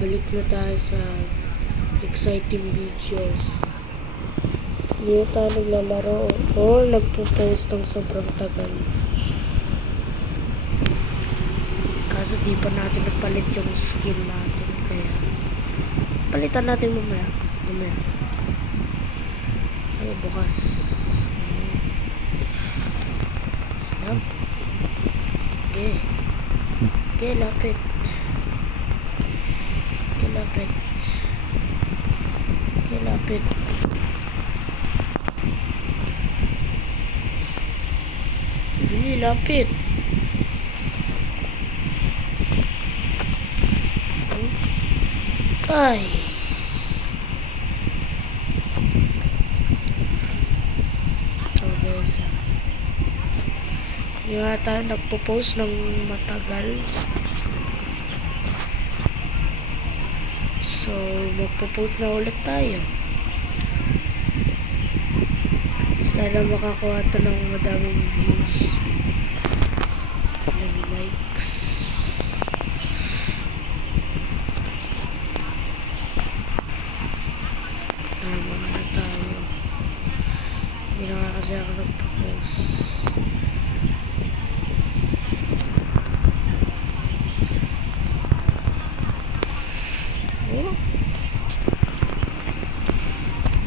balik na tayo sa exciting videos. Hindi na tayo naglalaro o nagpo-post ng sobrang tagal. Kaso di pa natin napalit yung skin natin, kaya palitan natin mamaya. Ano bukas? Snap. Okay, lapit. Ini lapit. Ay. So guys, hindi nga tayo nagpo-post ng matagal. So, magpo-post na ulit tayo. Sana makakuha ito ng madaming views and likes. Tama na tayo. Hindi na nga kasi ako nagpo-post. Oh?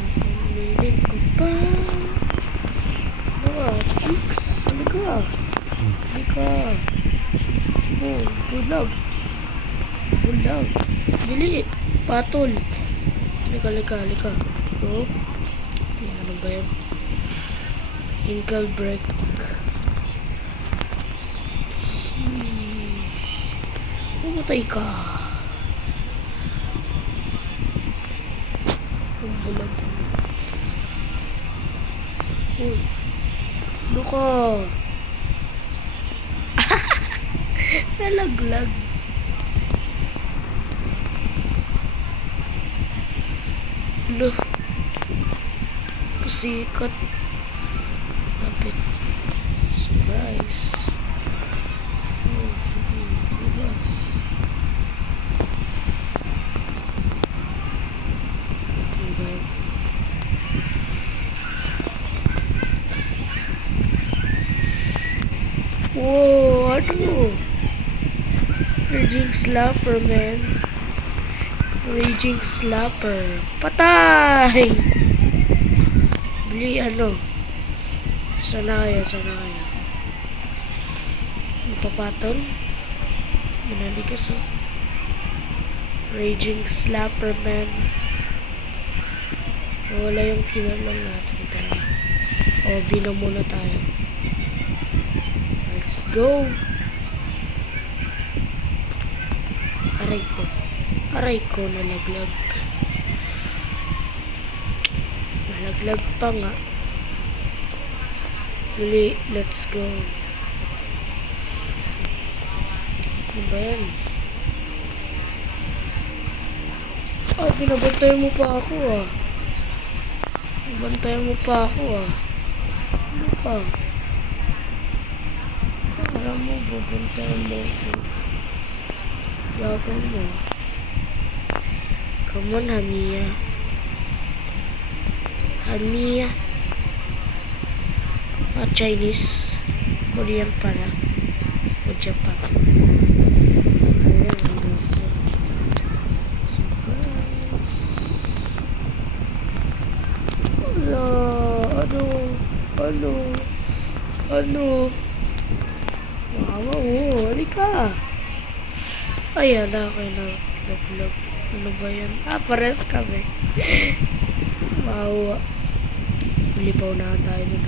Nakulilit ko pa. Halika. Oh, bulag. Dili. Patol. Halika. Oh. Ano ba yan? Ankle break. Pumatay ka. Ang bulag. Uy. Ano ka? Nalaglag. Loh. Pasikat. Lapit. Surprise. Oh, sige. Bukas. Okay. Wow, ano? Raging slapper, man. Raging slapper. Patay! Bili, ano? Sana kaya. Papatol? Manaligas, oh. Raging slapper, man. Nawala yung kinalong natin. Tara. O, bina muna tayo. Let's go! Aray ko, nalaglag. Nalaglag pa nga. Uli, let's go. Ano ba yan? Ay, binabantayan mo pa ako, ah. Binabantayan mo pa ako, ah. Ano ka? Alam mo, babantayan mo ako. Yabang mo. Come on, Hania. Chinese. Korean pala. O Japan. Ayan, surprise. Ano? Mama mo, halika. Ayan, kayo nag-vlog. Ano ba yan? Pares kami. Wow. Lipaw na tayo dun.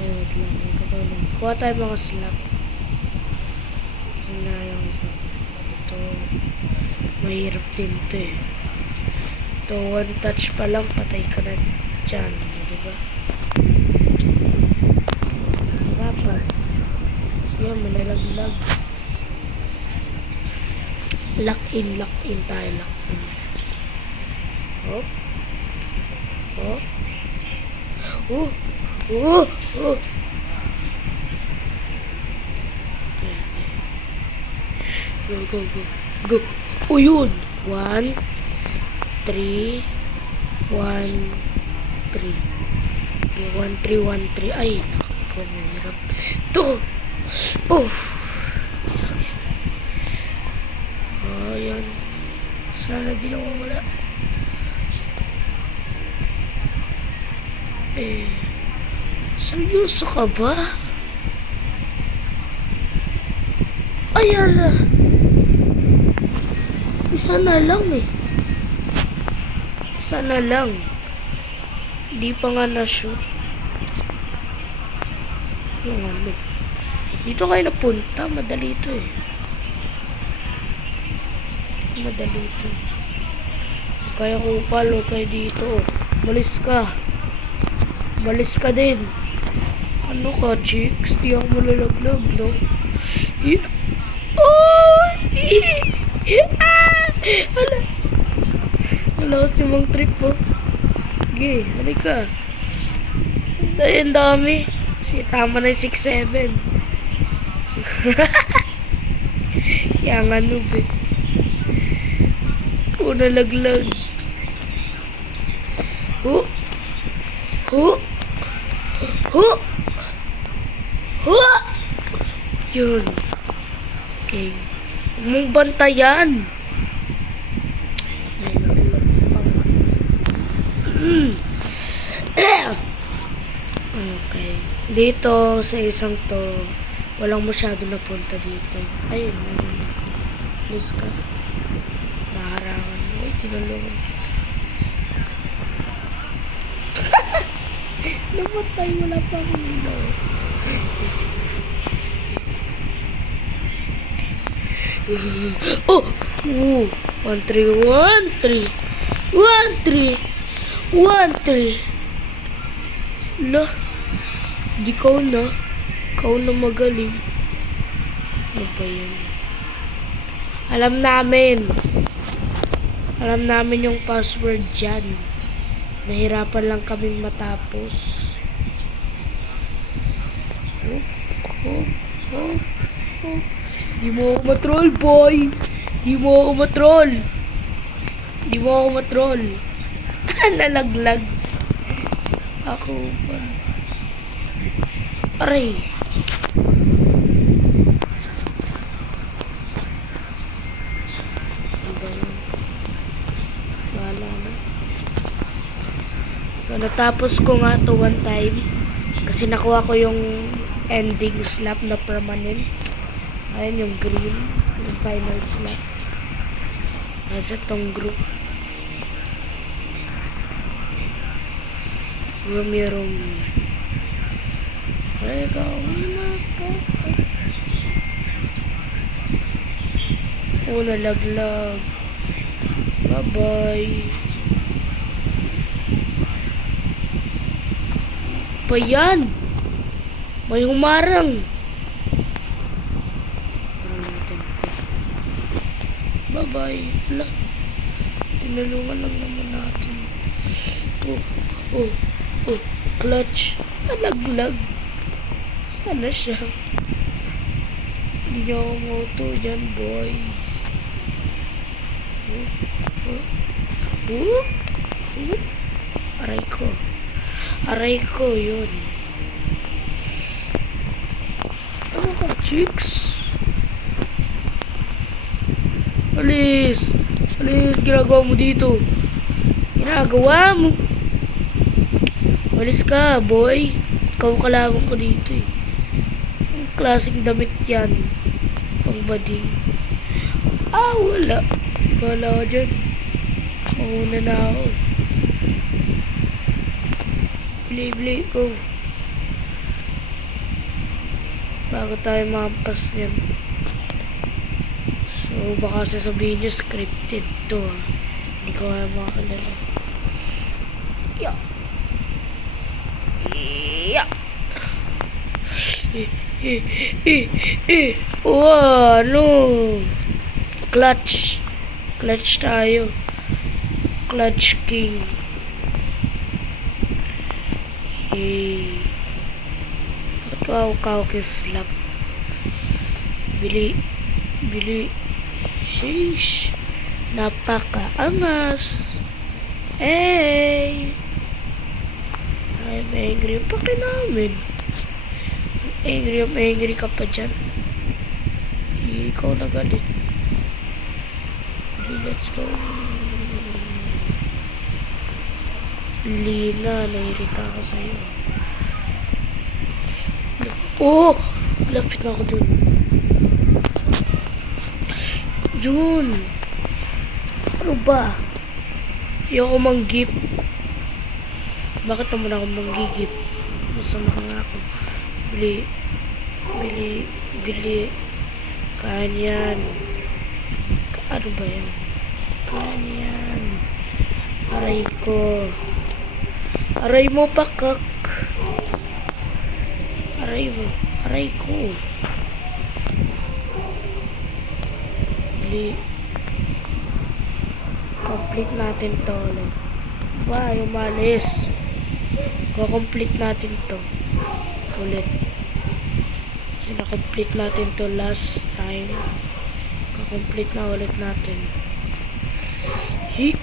Ay, wait lang. Kuha tayo mga slap. Sinayang isa. Ito. Mahirap din ito, eh. Ito, one touch pa lang, patay ka na dyan. Diba? Diba pa? Yan, manalaglag. Lock in tayo, lock in. Okay. Go. Go. O yun. 1, 3, 1, 3. Okay, 1, 3, 1, 3. Ay, naku, mahirap. Ito. Oh. Oh, yan. Sana di na wala. Eh, seryoso ka ba? Ayan na. Isa na lang eh. Isa na lang. Di pa nga na-shoot. Yung ano. Dito kayo napunta. Madali ito eh. Madali ito. Kaya ko palo kayo dito. Malis ka. Malis ka din. Ano ka, chicks? Di ako malalaglag, no? Oh! Hala. Wala kasi mong trip, oh. Okay, halika. Ang dami. Tama na yung 6-7. Yang ano, be. Una laglag. Oh! Oh! Oh! Oh! Yun. Okay. Huwag mong bantayan. Okay. Dito, sa isang to, walang masyado napunta dito. Ayun, ayun. Luz ka. Naharangan mo. Ay, tinulungan kita. Namatay, wala pa akong ginawa. Oh! 1, 3, 1, 3. 1, 3. 1, 3. Lah. Di ka na. Ikaw na magaling. Ano ba yan? Alam namin. Alam namin yung password dyan. Nahirapan lang kaming matapos. Di mo ako matroll, boy. Di mo ako matroll. Di mo ako matroll. Nalaglag. Ako pa. Aray. Wala na. So, natapos ko nga to one time. Kasi nakuha ko yung ending slap na permanent. Ayan yung green. Yung final slap. Kasi itong group. Merong nalaglag. Bye-bye. Pa yan? May humarang. Bye-bye. Wala. Tinulungan lang naman natin. Oh. Clutch. Nalaglag. Sana siya. Hindi niya ako moto dyan, boys. Aray ko, yun. Ano ka, chicks? Alis, ginagawa mo dito. Alis ka, boy. Ikaw kalaban ko dito eh. Ang klaseng damit yan. Pangbading. Wala. Wala ka dyan. Mauna na ako. Bili ko. Bago tayo mampas niyan. So, baka sasabihin nyo scripted to. Hindi ko nga makakalala. Yeah. Ano? Clutch tayo. Clutch King. Bakit ka slap? Bili. Sheesh. Napakaangas. Hey! I'm angry pa namin. Angry ka pa dyan. Ikaw na galit. Let's go. Lina, nairita ako sa'yo. Oh! Lapit na ako dun. Yun. Ano ba? Ayoko manggip. Bakit naman ako manggigip? Masama nga ako. Bili. Kanyan. Ano ba yan? Kanyan. Aray ko. Aray mo, pakak. Aray mo. Aray ko. Complete natin to ulit. Ba, umalis. Complete natin to ulit. Kasi na-complete natin to last time. Complete na ulit natin. Hate.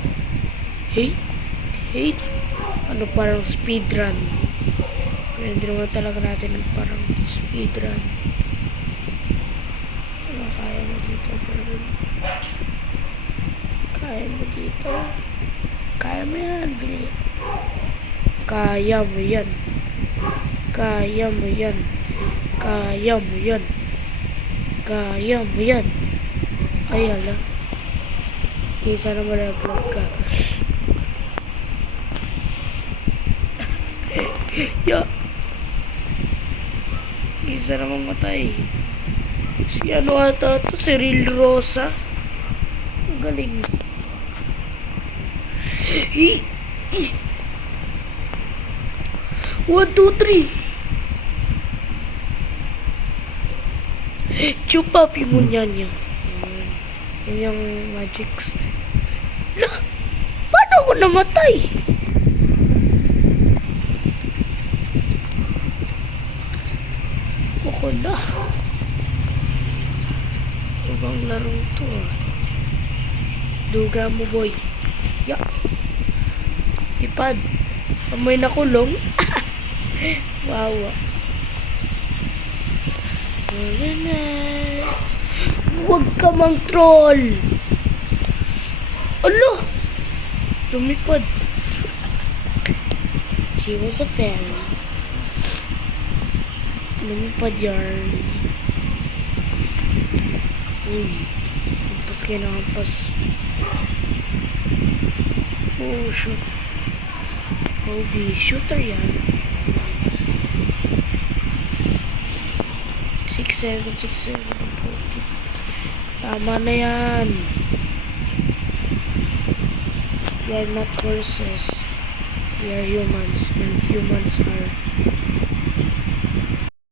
Ano, parang speedrun. Pero hindi naman talaga natin parang speedrun. Ano, kaya mo dito, bro? Kaya mo dito? Kaya mo yan, Bili. Kaya mo yan. Kaya mo yan. Kaya mo yan. Kaya mo yan. Ay, hala. Okay, sana malaglag ka. Ya. Okay, sana mamatay. Si ano ata to? Si Real Rosa. Ang galing. 1, 2, 3. Chupapi mo niyan yan. Yan yung magics. Lah! Paano ako namatay? Ako na. Ibang larong to ah. Duga mo boy. Ya. Tipad. Amoy nakulong. Wawa. Huwag ka mang troll. Alo! Lumipad. She was a fairy. Lumipad yarn. Uy. Hampas kayo na hampas. Oh, shoot. Kobe, shooter yan. 6-7. Tama na yan. We are not horses. We are humans. And humans are